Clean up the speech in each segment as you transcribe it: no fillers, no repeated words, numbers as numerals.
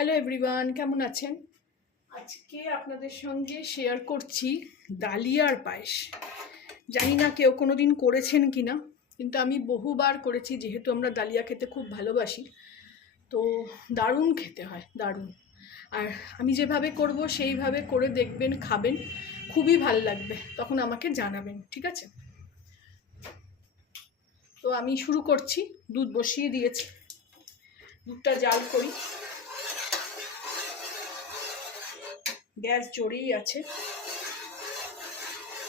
Hello everyone, কেমন আছেন? আজকে আপনাদের সঙ্গে শেয়ার করছি ডালিয়ার পায়েস। জানি না কেউ কোনো দিন করেছেন কি না, কিন্তু আমি বহুবার করেছি, যেহেতু আমরা ডালিয়া খেতে খুব ভালোবাসি। তো দারুণ খেতে হয়, দারুণ। আর আমি যেভাবে করব সেইভাবে করে দেখবেন, খাবেন, খুবই ভালো লাগবে। তখন আমাকে জানাবেন, ঠিক আছে? তো আমি শুরু করছি। দুধ বসিয়ে দিয়েছি, দুধটা জাল করি। গ্যাস জোরেই আছে।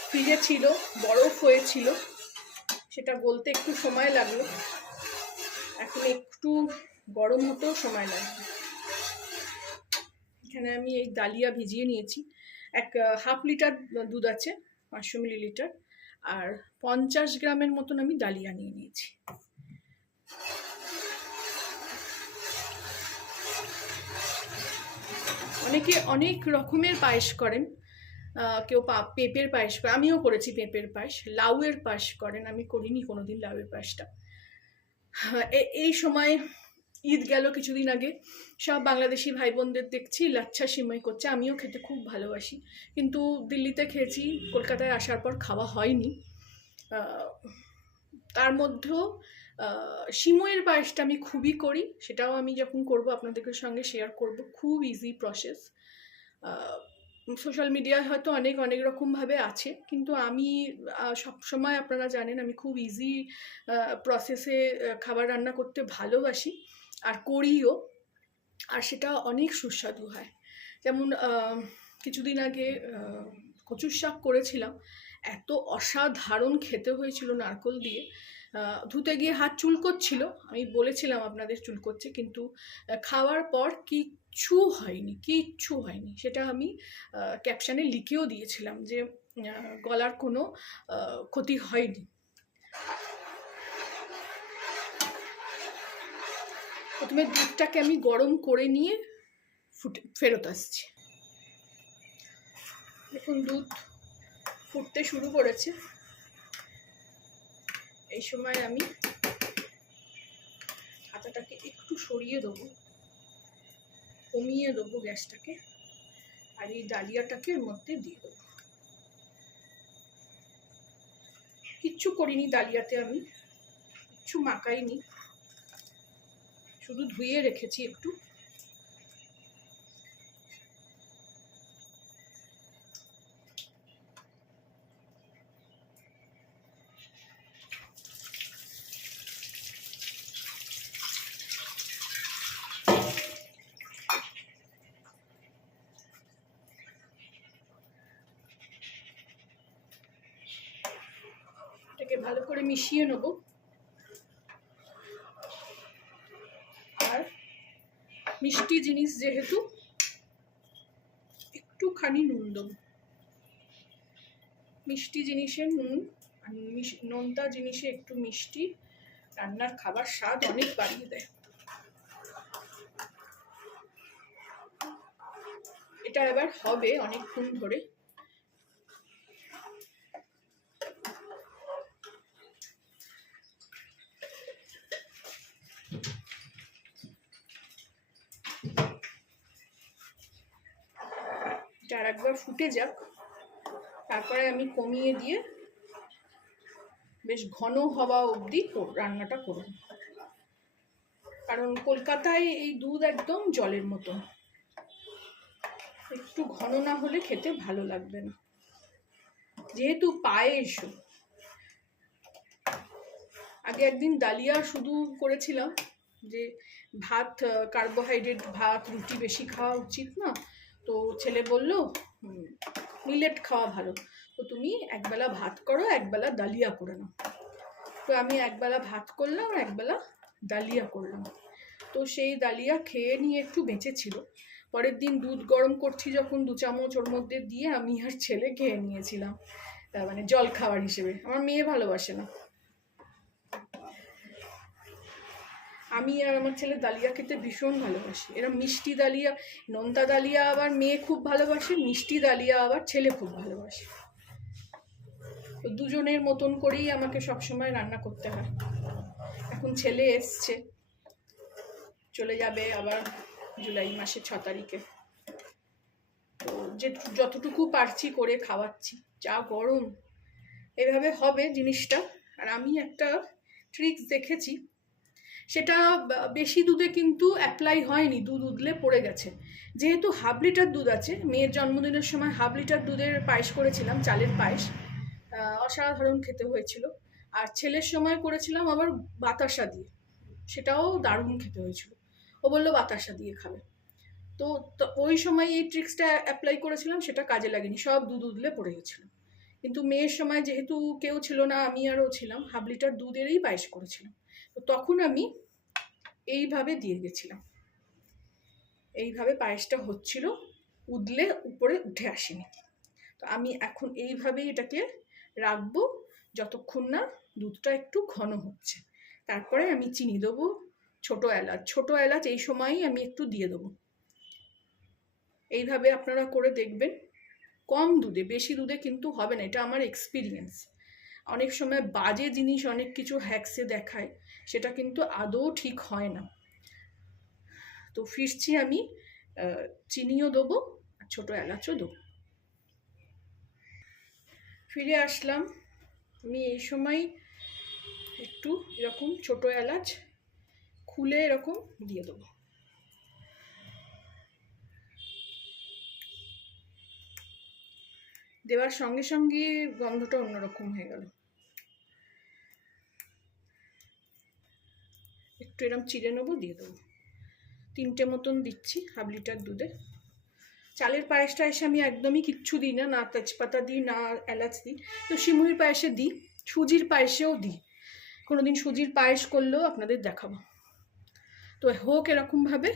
ফ্রিজে ছিল, বরফ হয়েছিল, সেটা গলতে একটু সময় লাগলো। এখন একটু গরম হতেও সময় লাগবে। এখানে আমি এই ডালিয়া ভিজিয়ে নিয়েছি। হাফ লিটার দুধ আছে, 500 মিলিলিটার, আর 50 গ্রামের মতন আমি ডালিয়া নিয়ে নিয়েছি। অনেকে অনেক রকমের পায়েস করেন। কেউ পেঁপের পায়েস করে, আমিও করেছি পেঁপের পায়েস। লাউয়ের পায়েস করেন, আমি করিনি কোনোদিন লাউয়ের পায়েসটা। এই সময় ঈদ গেল কিছুদিন আগে, সব বাংলাদেশি ভাই বোনদের দেখছি লাচ্ছা সিমাই করছে। আমিও খেতে খুব ভালোবাসি, কিন্তু দিল্লিতে খেয়েছি, কলকাতায় আসার পর খাওয়া হয়নি। তার মধ্যেও সিমইয়ের পায়েসটা আমি খুবই করি, সেটাও আমি যখন করব আপনাদের সঙ্গে শেয়ার করব। খুব ইজি প্রসেস। সোশ্যাল মিডিয়ায় হয়তো অনেক অনেক রকমভাবে আছে, কিন্তু আমি সবসময়, আপনারা জানেন, আমি খুব ইজি প্রসেসে খাবার রান্না করতে ভালোবাসি, আর করিও, আর সেটা অনেক সুস্বাদু হয়। যেমন কিছুদিন আগে কচুর শাক করেছিলাম, এত অসাধারণ খেতে হয়েছিল নারকোল দিয়ে। ধুতে গিয়ে হাত চুলকোচ্ছিল, আমি বলেছিলাম আপনাদের চুলকোচ্ছে, কিন্তু খাওয়ার পর কিচ্ছু হয়নি। সেটা আমি ক্যাপশনে লিখেও দিয়েছিলাম যে গলার কোনো ক্ষতি হয়নি। প্রথমে দুধটাকে আমি গরম করে নিয়ে ফেরত আসছি। দেখুন, দুধ ফুটতে শুরু করেছে। এই সময় আমি হাতাটাকে একটু সরিয়ে দেবো, কমিয়ে দেবো গ্যাসটাকে, আর এই ডালিয়াটাকে এর মধ্যে দিয়ে দেবো। কিচ্ছু করিনি ডালিয়াতে, আমি কিচ্ছু মাখাইনি, শুধু ধুয়ে রেখেছি একটু। এটাকে ভালো করে মিশিয়ে নেব, আর মিষ্টি জিনিস যেহেতু একটুখানি নুন দেবো। মিষ্টি জিনিসে নুন, নোনতা জিনিসে একটু মিষ্টি রান্নার খাবার স্বাদ অনেক বাড়িয়ে দেয়। এটা এবার হবে অনেকক্ষণ ধরে। আর একবার ফুটে যাক, তারপরে আমি কমিয়ে দিয়ে বেশ ঘন হওয়া অবধি রান্নাটা করব। কারণ কলকাতায় এই দুধ একদম জলের মতো, একটু ঘন না হলে খেতে ভালো লাগবে না। যেহেতু পায়েস, আগে একদিন ডালিয়া শুধু করেছিলাম, যে ভাত, কার্বোহাইড্রেট ভাত রুটি বেশি খাওয়া উচিত না। তো ছেলে বলল মিলেট খাওয়া ভালো, তো তুমি একবেলা ভাত করো, একবেলা ডালিয়া করে নাও। তো আমি একবেলা ভাত করলাম, একবেলা ডালিয়া করলাম। তো সেই ডালিয়া খেয়ে নিয়ে একটু বেঁচেছিল। পরের দিন দুধ গরম করছি যখন, 2 চামচ ওর মধ্যে দিয়ে আমি আর ছেলে খেয়ে নিয়েছিলাম, মানে জল খাবার হিসেবে। আমার মেয়ে ভালোবাসে না, আমি আর আমার ছেলে ডালিয়া খেতে ভীষণ ভালোবাসি। এরা মিষ্টি ডালিয়া, নোনতা ডালিয়া আবার মেয়ে খুব ভালোবাসে, মিষ্টি ডালিয়া আবার ছেলে খুব ভালোবাসে। তো দুজনের মতন করেই আমাকে সবসময় রান্না করতে হয়। এখন ছেলে এসছে, চলে যাবে আবার জুলাই মাসের 6 তারিখে। তো যে যতটুকু পারছি করে খাওয়াচ্ছি। যা গরম, এভাবে হবে জিনিসটা। আর আমি একটা ট্রিক্স দেখেছি, সেটা বেশি দুধে কিন্তু অ্যাপ্লাই হয়নি, দুধ উদলে পড়ে গেছে। যেহেতু হাফ লিটার দুধ আছে, মেয়ের জন্মদিনের সময় হাফ লিটার দুধের পায়েস করেছিলাম, চালের পায়েস, অসাধারণ খেতে হয়েছিল। আর ছেলের সময় করেছিলাম আবার বাতাসা দিয়ে, সেটাও দারুণ খেতে হয়েছিল। ও বললো বাতাসা দিয়ে খাবে। তো ওই সময় এই ট্রিক্সটা অ্যাপ্লাই করেছিলাম, সেটা কাজে লাগেনি, সব দুধ উদলে পড়ে গেছিলো। কিন্তু মেয়ের সময় যেহেতু কেউ ছিল না, আমি আর ও ছিলাম, হাফ লিটার দুধেরই পায়েস করেছিলাম। তো তখন আমি এইভাবে দিয়ে গেছিলাম, এইভাবে পায়েসটা হচ্ছিল, উদলে উপরে উঠে আসেনি। তো আমি এখন এইভাবেই এটাকে রাখবো যতক্ষণ না দুধটা একটু ঘন হচ্ছে। তারপরে আমি চিনি দেবো, ছোট এলাচ এই সময়ই আমি একটু দিয়ে দেবো। এইভাবে আপনারা করে দেখবেন, কম দুধে, বেশি দুধে কিন্তু হবে না, এটা আমার এক্সপিরিয়েন্স। অনেক সময় বাজে জিনিস অনেক কিছু হ্যাকসে দেখায়, সেটা কিন্তু আদৌ ঠিক হয় না। তো ফিরছি আমি, চিনিও দেবো আর ছোটো এলাচও দেবো। ফিরে আসলাম। আমি এই সময় একটু এরকম ছোটো এলাচ খুলে এরকম দিয়ে দেবো। দেওয়ার সঙ্গে সঙ্গে গন্ধটা অন্যরকম হয়ে গেল। একটু এরকম চিড়ে নেবো, দিয়ে দেবো। 3টে মতন দিচ্ছি হাফ লিটার দুধে। চালের পায়েসটা এসে আমি একদমই কিচ্ছু দিই না, না তেজপাতা দিই, না এলাচ দিই। তো সিমুইর পায়েসে দিই, সুজির পায়েসেও দিই। কোনোদিন সুজির পায়েস করলেও আপনাদের দেখাবো। তো হোক এরকমভাবে।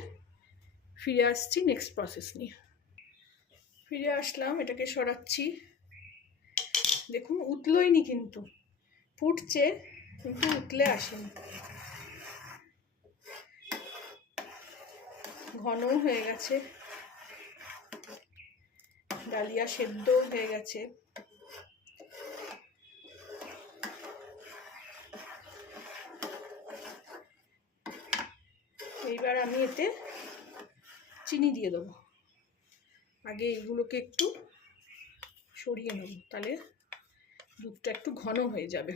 ফিরে আসছি নেক্সট প্রসেস নিয়ে। ফিরে আসলাম, এটাকে সরাচ্ছি। দেখুন উতলোই নি, কিন্তু ফুটছে, কিন্তু উতলে আসেনি, ঘনও হয়ে গেছে, ডালিয়া সেদ্ধ হয়ে গেছে। এইবার আমি এতে চিনি দিয়ে দেবো। আগে এইগুলোকে একটু সরিয়ে নেব, তাহলে দুধটা একটু ঘন হয়ে যাবে।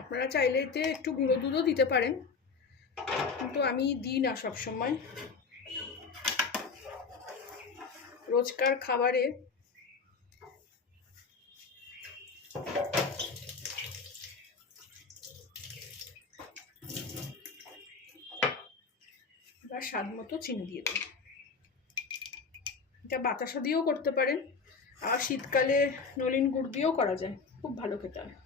আপনারা চাইলে এতে একটু গুঁড়ো দুধও দিতে পারেন, কিন্তু আমি দিই না সবসময়। রোজকার খাবারে এবার স্বাদ মতো চিনি দিয়ে দেব। এটা বাতাসা দিয়েও করতে পারেন, আর শীতকালে নলিন গুড় দিয়েও করা যায়, খুব ভালো খেতে হয়।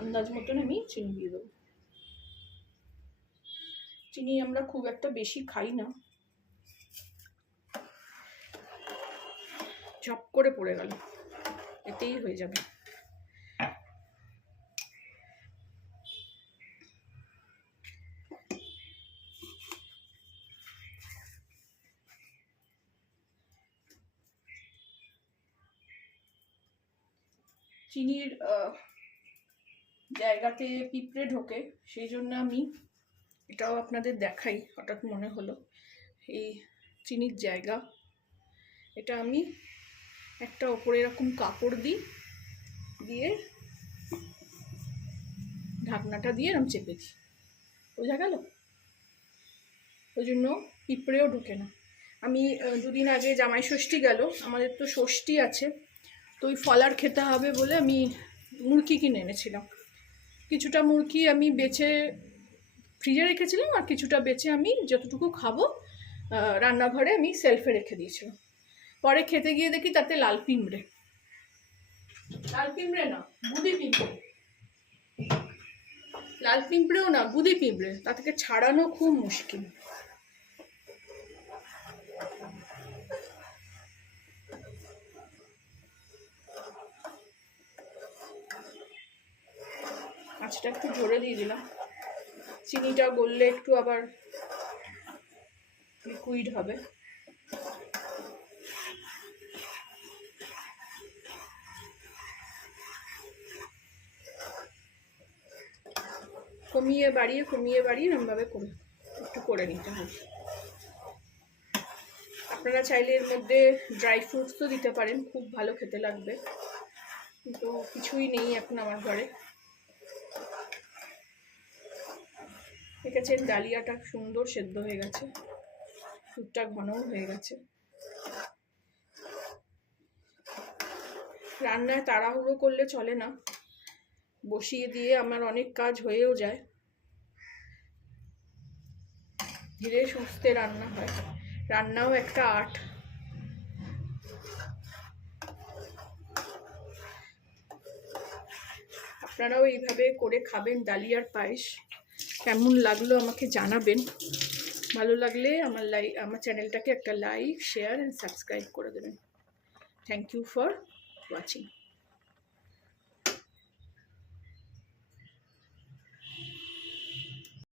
আন্দাজ মতন আমি চিনি দিয়ে দেবো। চিনি আমরা খুব একটা বেশি খাই না, ঝপ করে পড়ে গেল, এতেই হয়ে যাবে। চিনির জায়গাতে পিঁপড়ে ঢোকে, সেই জন্য আমি এটাও আপনাদের দেখাই, হঠাৎ মনে হলো। এই চিনির জায়গা, এটা আমি একটা ওপরে এরকম কাপড় দিই, দিয়ে ঢাকনাটা দিয়ে এরকম চেপে দিই, বোঝা গেল? ওই জন্য পিঁপড়েও ঢুকে না। আমি দুদিন আগে জামাই ষষ্ঠী গেল, আমাদের তো ষষ্ঠী আছে, তো ওই ফলার খেতে হবে বলে আমি মুরগি কিনে এনেছিলাম। কিছুটা মুরগি আমি বেছে ফ্রিজে রেখেছিলাম, আর কিছুটা বেছে আমি যতটুকু খাবো রান্নাঘরে আমি সেলফে রেখে দিয়েছিলাম। পরে খেতে গিয়ে দেখি তাতে লাল পিঁপড়ে না, গুদি পিঁপড়ে। লাল পিঁপড়েও না, গুদি পিঁপড়ে, তা থেকে ছাড়ানো খুব মুশকিল। আঁচটা একটু জোরে দিয়ে দিলাম, চিনিটা গললে একটু আবার লিকুইড হবে। কমিয়ে বাড়িয়ে এরমভাবে একটু করে নিতে হবে। আপনারা চাইলে এর মধ্যে ড্রাই ফ্রুটসও দিতে পারেন, খুব ভালো খেতে লাগবে, কিন্তু কিছুই নেই এখন আমার ঘরে। দেখেছেন ডালিয়াটা সুন্দর সেদ্ধ হয়ে গেছে, দুধটা ঘনও হয়ে গেছে। রান্নায় তাড়াহুড়ো করলে চলে না, বসিয়ে দিয়ে আমার অনেক কাজ হয়েও যায়, ধীরে সুস্থে রান্না হয়, রান্নাও একটা আর্ট। আপনারাও এইভাবে করে খাবেন ডালিয়ার পায়েস। কেমন লাগলো আমাকে জানাবেন, ভালো লাগলে আমার চ্যানেলটাকে একটা লাইক, শেয়ার অ্যান্ড সাবস্ক্রাইব করে দেবেন। Thank you for watching.